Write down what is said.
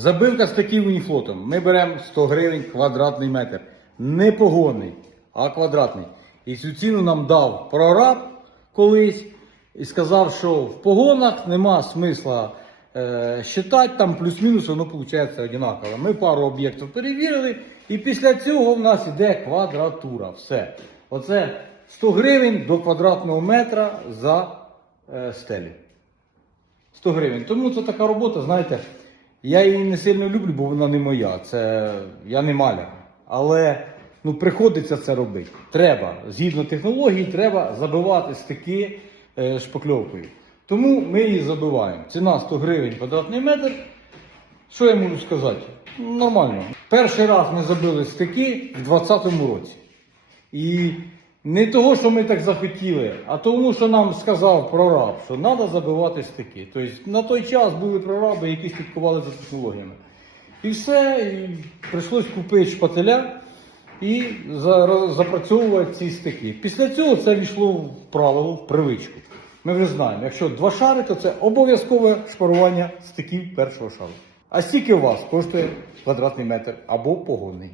Забивка стаків уніфлотом. Ми беремо 100 гривень квадратний метр. Не погонний, а квадратний. І цю ціну нам дав прораб колись і сказав, що в погонах нема смисла е, считати, там плюс-мінус воно виходить однаково. Ми пару об'єктів перевірили, і після цього в нас іде квадратура. Все. Оце 100 гривень до квадратного метра за е, стелі. 100 гривень. Тому це така робота, знаєте, я її не сильно люблю, бо вона не моя. Це я не маляр. Але ну, приходиться це робити. Треба, згідно технології, треба забивати стики е, шпакльовкою. Тому ми її забиваємо. Ціна 100 гривень квадратний метр. Що я можу сказати? Нормально. Перший раз ми забили стики в 2020 році. І не того, що ми так захотіли, а тому, що нам сказав прораб, що треба забивати стики. Тобто на той час були прораби, які слідкували за технологіями. І все, і прийшлось купити шпателя і запрацьовувати ці стики. Після цього це війшло в правило, в привичку. Ми вже знаємо, якщо два шари, то це обов'язкове шпарування стиків першого шару. А скільки у вас коштує квадратний метр або погодний?